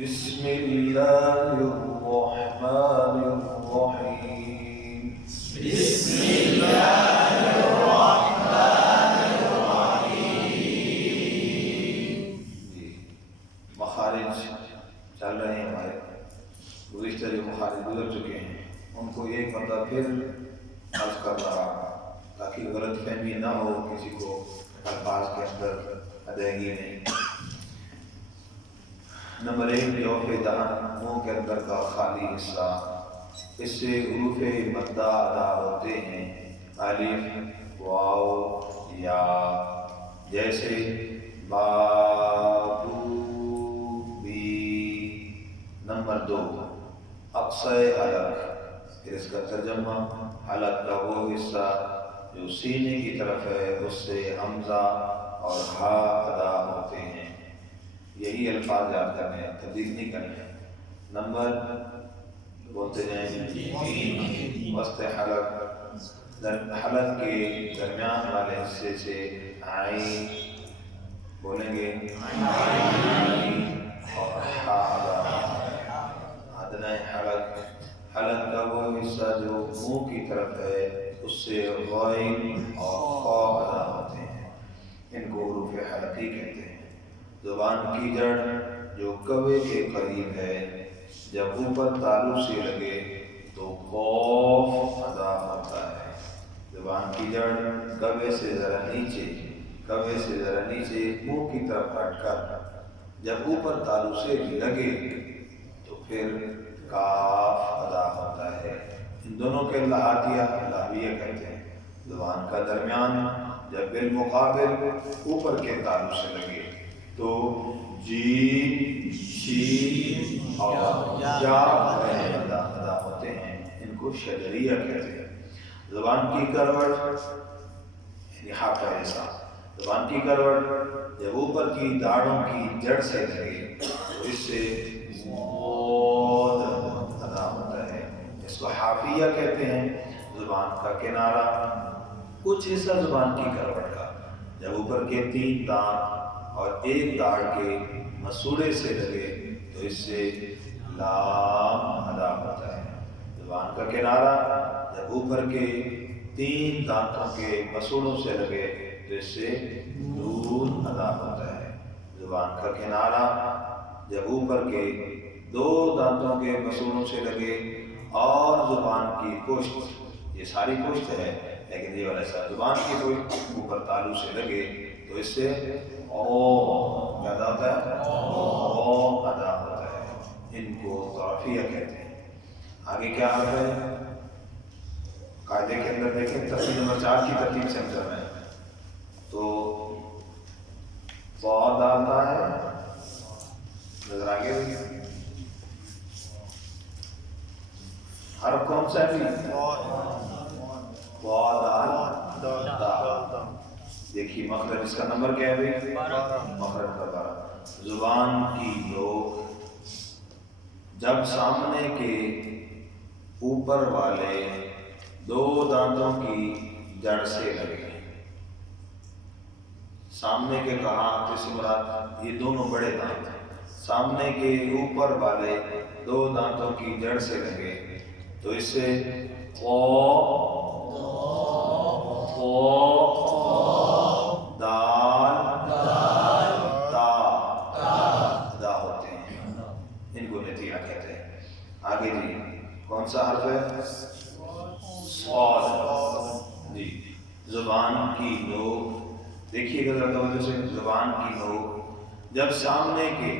بسم الله الرحمن الرحيم. بسم الله الرحمن الرحيم. مخارج چل رہے ہیں ہمارے گزشتہ جو مخارج گزر چکے ہیں ان کو ایک بندہ پھر عرض کر رہا تاکہ غلط فہمی نہ ہو کسی کو الفاظ کے اندر ادائیگی نہیں. نمبر 1 جوف دہن منہ کے اندر کا خالی حصہ، اس سے حروف مدہ ادا ہوتے ہیں، الف واو یا، جیسے بابو بی. نمبر 2 اقصی حلق، پھر اس کا ترجمہ حلق کا وہ حصہ جو سینے کی طرف ہے اس سے حمزہ اور ہا ادا ہوتے ہیں. یہی الفاظ یاد کرنے ہیں، تبدیل نہیں کرنے ہیں. نمبر بولتے جائیں 3 وسط حلق، حلق کے درمیان والے حصے سے عین بولیں گے اور ہا ادا. ادنی حلق، حلق کا وہ حصہ جو منہ کی طرف ہے اس سے غین اور خا ادا ہوتے ہیں، ان کو حروف حلقی کہتے ہیں. زبان کی جڑ جو کوے کے قریب ہے، جب اوپر تالو سے لگے تو قوف ادا ہوتا ہے. زبان کی جڑ کوے سے ذرا نیچے منہ کی طرف ہٹ کر جب اوپر تالو سے لگے تو پھر کاف ادا ہوتا ہے. ان دونوں کے لہاتیہ لاویہ کہتے ہیں. زبان کا درمیان جب بالمقابل اوپر کے تالو سے لگے تو جیم شین اور یا ادا ہوتے ہیں، ان کو شجریہ کہتے ہیں. زبان کی کروٹ یعنی حافظ ایسا، زبان کی کروٹ جب اوپر کی داڑھوں کی جڑ سے لگے تو اس سے مود ادا ہوتا ہے، اس کو حافیہ کہتے ہیں. زبان کا کنارہ کچھ حصہ زبان کی کروٹ کا جب اوپر کے 3 دانت اور 1 داڑھ کے مسوڑے سے لگے تو اس سے لام ادا ہوتا ہے. زبان کا کنارہ جب اوپر کے 3 دانتوں کے مسوڑوں سے لگے تو اس سے نون ادا ہوتا ہے. زبان کا کنارہ جب اوپر کے 2 دانتوں کے مسوڑوں سے لگے اور زبان کی پشت، یہ ساری پشت ہے لیکن یہ والا حصہ زبان کی پشت اوپر تالو سے لگے تو اس سے او ادا ہوتا ہے، او ادا ہوتا ہے. ان کو طرفیہ کہتے ہیں. آگے کیا حرف ہے قاعدے کے اندر دیکھیں، ترتیب نمبر 4 کی ترتیب سے ہم کر رہے ہیں. تو ضاد آتا ہے، نظر آگے حرف کون سا ہے؟ دیکھیے مخرج اس کا نمبر کیا ہے بھائی؟ مخرج کا 12. زبان کی نوک جب سامنے کے اوپر والے 2 دانتوں کی جڑ سے لگے، سامنے کے کہا جس مراد یہ دونوں بڑے دانت سامنے کے اوپر والے 2 دانتوں کی جڑ سے لگے تو اس سے دال تا ادا ہوتے ہیں، ان کو نتیجہ کہتے ہیں. آگے جی کون سا حرف ہے؟ صاد. جی زبان کی نوک دیکھیے گا ذرا توجہ سے. زبان کی نوک جب سامنے کے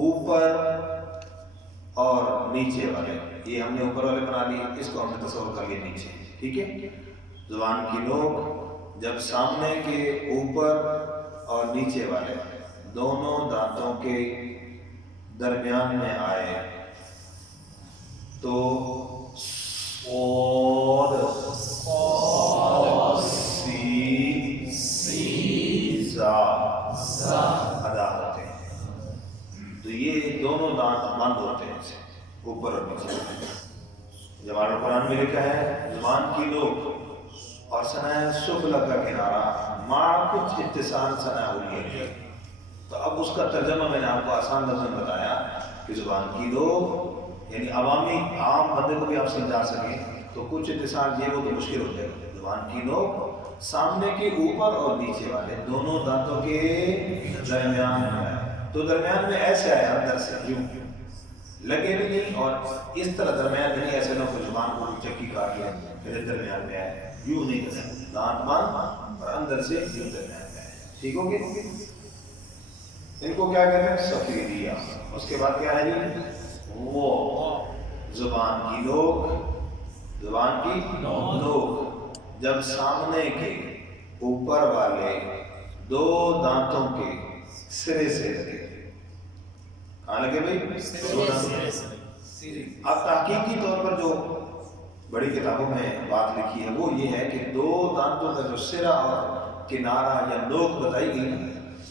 اوپر اور نیچے والے، یہ ہم نے اوپر والے بنا لیے، اس کو ہم نے تصور کر لیا نیچے، ٹھیک ہے. زبان کی نوک جب سامنے کے اوپر اور نیچے والے دونوں دانتوں کے درمیان میں آئے تو صاد سا ادا ہوتے ہیں. تو یہ دونوں دانت بند ہوتے ہیں اوپر اور نیچے. جب قرآن میں لکھا ہے زبان کی نوک اور ثنا سفلی کا کنارہ مع کچھ اتصال ثنا ہوئی ہے، تو اب اس کا ترجمہ میں نے آپ کو آسان لفظ میں بتایا کہ زبان کی لوگ یعنی عوامی عام بندے کو بھی آپ سمجھا سکیں تو کچھ اتصال یہ وہ تو مشکل ہو جائے گا. زبان کی لوگ سامنے کے اوپر اور نیچے والے دونوں دانتوں کے درمیان میں, تو درمیان میں ایسے آیا اندر سے یوں لگے بھی نہیں اور اس طرح درمیان میں نہیں, ایسے نہ کوئی زبان کو چکی کاٹ لیا پھر درمیان میں آئے, یوں نہیں کرنا, دانت بند اور اندر سے یوں درمیان میں آئے. ٹھیک ہو گیا؟ ان کو کیا کہتے ہیں؟ سفیدیہ. اس کے بعد کیا ہے جی؟ وہ زبان کی لوگ, زبان کی لوگ جب سامنے کے اوپر والے دو دانتوں کے سرے سے لگے. کہاں لگے بھائی؟ دو دانتوں سے. اب تحقیقی طور پر جو بڑی کتابوں میں بات لکھی ہے وہ یہ ہے کہ دو دانتوں کا جو سرا اور کنارہ یا نوک بتائی گئی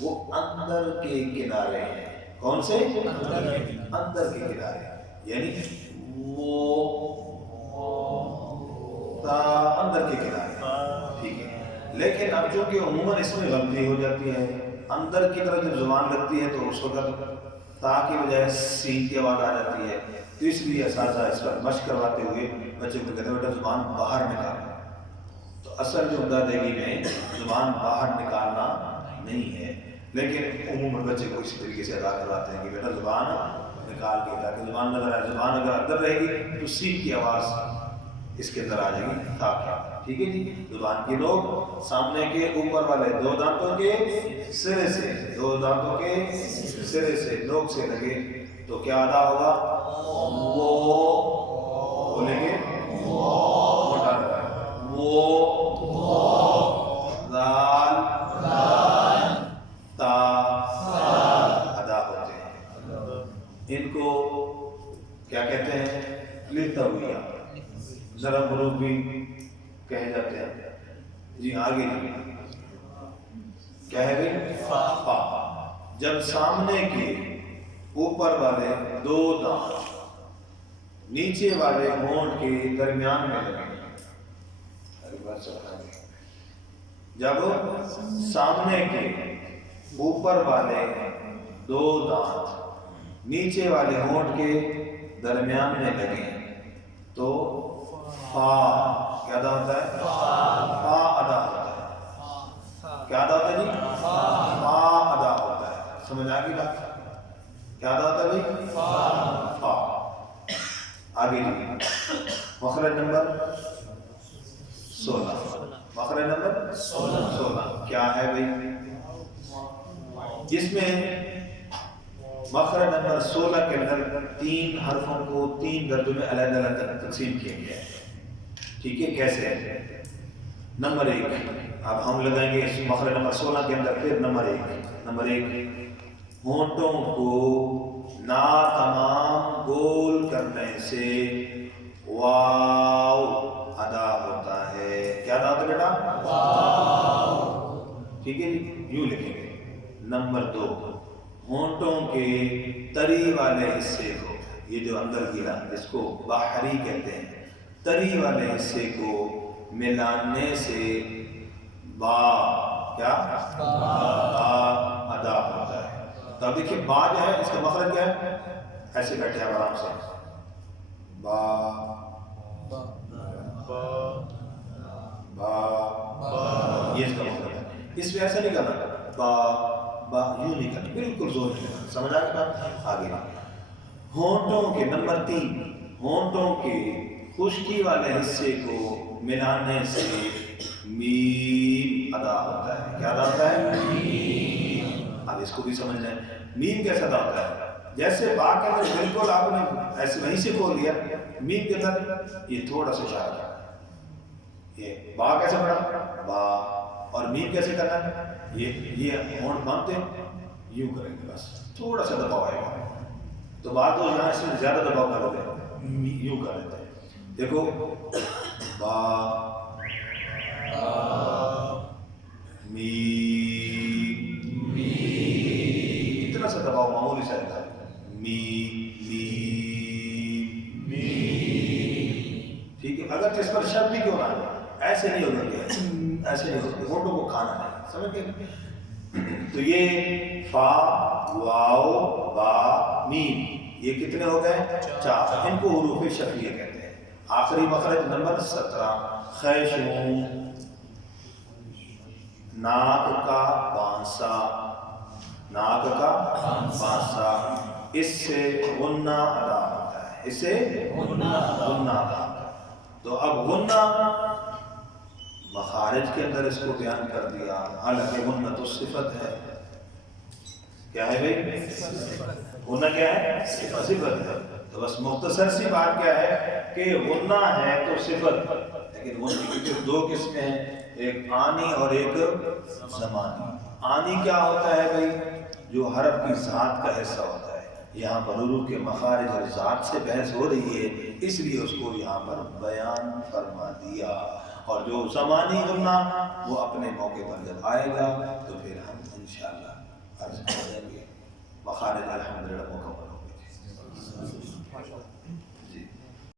وہ اندر کے کنارے ہیں. کون سے؟ اندر کے کنارے. یعنی وہ اندر کے کنارے. ٹھیک ہے, لیکن اب چونکہ عموماً اس میں غلطی ہو جاتی ہے, اندر کی طرف جب زبان لگتی ہے تو اس وقت تا کی بجائے سین کی آواز آ جاتی ہے. تو اس لیے اساتذہ اس پر مشق کرواتے ہوئے بچوں کو کہتے ہیں بیٹا زبان باہر نکالنا. تو اصل جو عمدہ دہلی میں زبان باہر نکالنا نہیں ہے, لیکن عموماً بچے کو اسی طریقے سے ادا کرواتے ہیں کہ بیٹا زبان نکال کے, تاکہ زبان نظر آئے. زبان اگر اندر رہے گی تو سین کی آواز اس کے اندر آ جائے گی تاکہ. ٹھیک ہے جی. زبان کی لوگ سامنے کے اوپر والے دو دانتوں کے سرے سے, دو دانتوں کے سرے سے نوک سے لگے تو کیا ادا ہوگا؟ وہ بولیں گے موٹا لگا, وہ لال تا ادا ہوتے ہیں. ان کو کیا کہتے ہیں؟ لتویہ. نرم حروف بھی کہے جاتے ہیں. جی آگے کیا ہے بھائی؟ فا. جب سامنے کے اوپر والے دو دانت نیچے والے ہونٹ کے درمیان میں لگیں. جب سامنے کے اوپر والے دو دانت نیچے والے ہونٹ کے درمیان میں لگیں تو فا کیا ادا ہوتا ہے؟ فا ادا ہوتا ہے. کیا ادا ہوتا ہے جی؟ فا ادا ہوتا ہے. سمجھ آ گئی بات؟ کیا ادا ہوتا ہے بھائی؟ فا. آگے جی مخرج نمبر 16. مخرج نمبر 16 کیا ہے بھائی؟ جس میں مخرج نمبر 16 کے اندر 3 حرفوں کو 3 درجوں میں علیحدہ علیحدہ تقسیم کیا گیا ہے. ٹھیک ہے, کیسے ہے؟ نمبر 1 اب ہم لگائیں گے اس مخرج نمبر 16 کے اندر. پھر نمبر 1 ہونٹوں کو نا تمام گول کرنے سے واو ادا ہوتا ہے. کیا ادا ہوتا ہے بیٹا؟ واو. ٹھیک ہے جی, یوں لکھیں گے. نمبر 2 ہونٹوں کے تری والے حصے کو, یہ جو اندر گرا اس کو باہری کہتے ہیں, تری والے حصے کو ملانے سے با کیا؟ با ادا ہوتا ہے. تو اب دیکھیے با جو ہے اس کا مخرج کیا ہے؟ ایسے بیٹھے ہیں آرام سے. با با یہ اس کا مخرج ہے. اس میں ایسا نہیں کرنا, با با یوں نہیں کرنا, بالکل زور نہیں کرنا. سمجھ آ گیا؟ آگے ہونٹوں کے نمبر 3 ہونٹوں کے خشکی والے حصے کو ملانے سے میم ادا ہوتا ہے. کیا ادا ہوتا ہے؟ میم. اب اس کو بھی سمجھنا ہے میم کیسے ادا ہوتا ہے. جیسے با کے اندر بالکل آپ نے ایسے وہیں سے کھول دیا, میم کے اندر یہ تھوڑا سا اشارہ کرنا. یہ با کیسے پڑھا؟ با. اور میم کیسے کرنا ہے؟ یہ ہونٹ باندھتے یوں کریں گے, بس تھوڑا سا دباؤ آئے گا. تو بات تو یہاں سے زیادہ دباؤ کرو گے, یوں کر لیتے ہیں. دیکھو با میم, اتنا سا دباؤ معمولی سا ہے. ٹھیک ہے. اگر جس پر شرط بھی کیوں نہ ایسے نہیں ہوگا, ایسے نہیں ہوگا, ہونٹوں کو کھانا ہے. سمجھ گئے؟ تو یہ فا واو با میم یہ کتنے ہو گئے؟ 4. ان کو حروف شفیہ کہتے ہیں. آخری مخرج نمبر 17 خیشوم، ناک کا بانسا، ناک کا بانسا، اس سے غنہ ادا ہوتا ہے، اس سے غنہ ادا ہوتا ہے. تو اب غنہ مخارج کے اندر اس کو بیان کر دیا، حالانکہ غنہ تو صفت ہے. کیا ہے بھائی؟ غنہ کیا ہے؟ صفت ہے. تو بس مختصر سی بات کیا ہے کہ غنہ ہے تو صفت، لیکن غنہ کی 2 قسمیں ہیں، ایک آنی اور ایک زمانی. آنی کیا ہوتا ہے بھائی؟ جو حرف کی ذات کا حصہ ہوتا ہے. یہاں پر حروف کے مخارج اور ذات سے بحث ہو رہی ہے، اس لیے اس کو یہاں پر بیان فرما دیا. اور جو زمانی غنہ وہ اپنے موقع پر جب آئے گا تو پھر ہم انشاءاللہ عرض کریں گے. مخارج الحمدللہ مکمل.